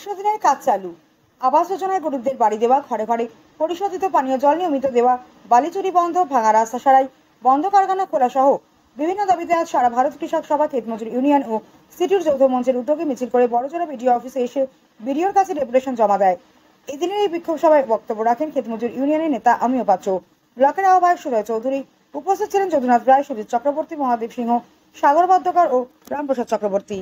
100 দিনের কাজ চালু। আবাস যোজনায় গরিবদের বাড়ি দেওয়া, ঘরে ঘরে পরিশোধিত পানীয় জল নিয়মিত দেওয়া, বালি চুরি বন্ধ, ভাঙা রাস্তা সারাই, বন্ধ কারখানা খোলা সহ বিভিন্ন দাবিতে আজ সারা ভারত কৃষক সভা, ক্ষেতমজুর ইউনিয়ন ও সিটির যৌথ মঞ্চের উদ্যোগে মিছিল করে বড়জোড়া বিডিও অফিসে এসে বিডিওর কাছে ডেপুটেশন জমা দেয়। এই দিনের এই বিক্ষোভ সভায় বক্তব্য রাখেন ক্ষেতমজুর ইউনিয়নের নেতা আমিও পাত্র, ব্লকের আহ্বায়ক সুজয় চৌধুরী, উপস্থিত ছিলেন যদুনাথ রায়, সুজিত চক্রবর্তী, মহাদেব সিংহ, সাগর বাদ্যকর ও রামপ্রসাদ চক্রবর্তী।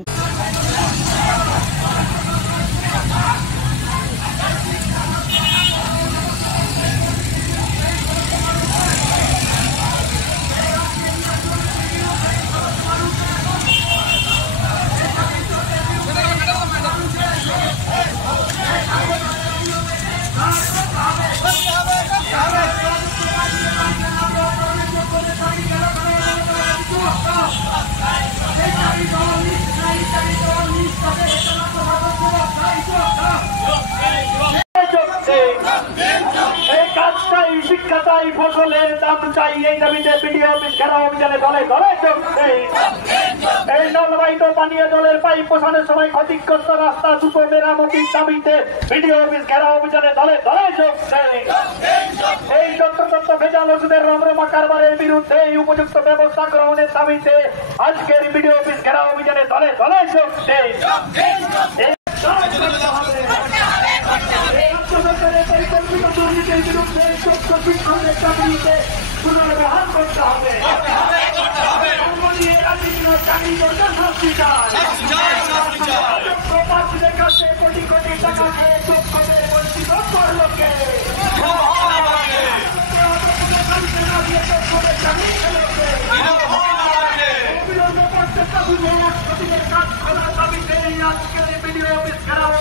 শিক্ষাটাই ফসলের দাম চাই, এই দাবিতে বিডিও অফিস ঘেরাও অভিযানে দলে দলে যোগ দেয়। এই নলবাহিত পানীয় জলের পাইপ বসানোর সময় ক্ষতিগ্রস্ত রাস্তা দুটো মেরামতির দাবিতে বিডিও অফিস ঘেরাও অভিযানে দলে দলে যোগ দেয়। এই যত্রতত্র ভেজাল ওষুধের রমরমা কারবারের বিরুদ্ধে উপযুক্ত ব্যবস্থা গ্রহণের দাবিতে আজকের বিডিও অফিস ঘেরাও অভিযানে দলে দলে যোগ দেয়। পরিকল্পিত দুর্নীতির বিরুদ্ধে সত্য শিক্ষকের চাকরিতে পুনর্বহাল করতে হবে। চাকরি করতে শাস্তি চায়, কাছে কোটি কোটি টাকা খেয়ে যোগ্যদের বঞ্চিত করলো কে? অবিলম্বে প্রত্যেকটা বুঝে কাজ করার দাবিতে আজকের ভিডিও অফিস ঘেরাও